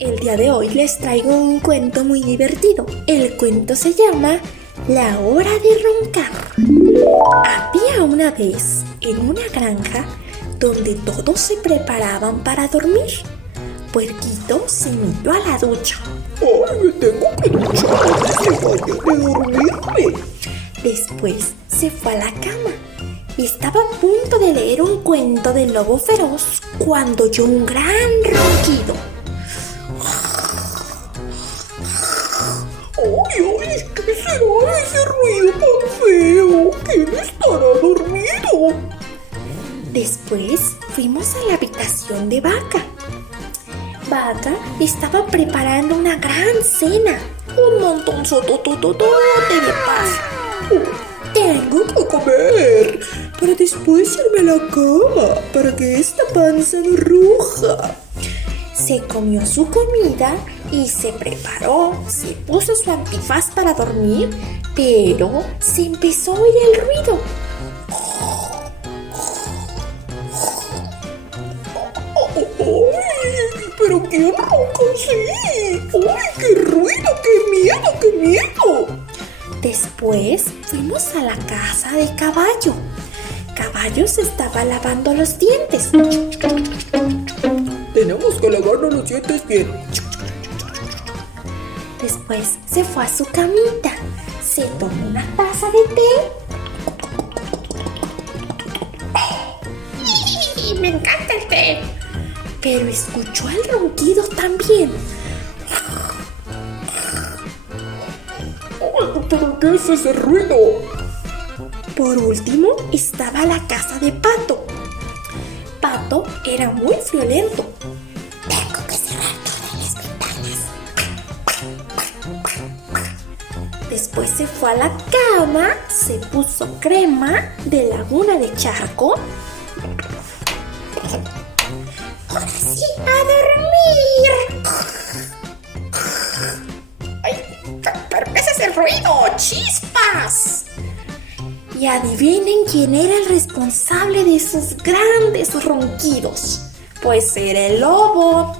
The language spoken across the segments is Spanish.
El día de hoy les traigo un cuento muy divertido. El cuento se llama La hora de roncar. Había una vez en una granja donde todos se preparaban para dormir. Puerquito se metió a la ducha. ¡Ay, me tengo que duchar antes de vaya de dormirme! Después se fue a la cama y estaba a punto de leer un cuento del lobo feroz cuando oyó un gran ronquido. ¡Ay, qué será ese ruido tan feo! ¿Quién estará dormido? Después fuimos a la habitación de Vaca. Vaca estaba preparando una gran cena. Un montón de paz. Tengo que comer para después irme a la cama para que esta panza no ruja. Se comió su comida y se preparó. Se puso su antifaz para dormir, pero se empezó a oír el ruido. ¡Ay! ¿Pero quién ronca así? ¡Ay, qué ruido! ¡Qué miedo! ¡Qué miedo! Después fuimos a la casa de Caballo. Caballo se estaba lavando los dientes. Tenemos que lavarnos los dientes bien. Después se fue a su camita. Se tomó una taza de té. ¡Me encanta el té! Pero escuchó el ronquido también. ¿Pero qué es ese ruido? Por último estaba la casa de Pato. Pato era muy friolento. Tengo que cerrar todas las ventanas. Después se fue a la cama, se puso crema de laguna de charco. Ahora sí, a dormir. ¡Ay! ¿Pero qué es ese ruido? ¡Chispas! Y adivinen quién era el responsable de esos grandes ronquidos. Pues era el lobo.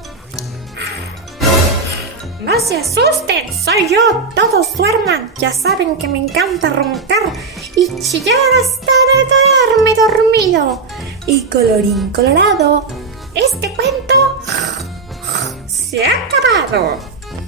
No se asusten, soy yo. Todos duerman. Ya saben que me encanta roncar y chillar hasta de quedarme dormido. Y colorín colorado, este cuento se ha acabado.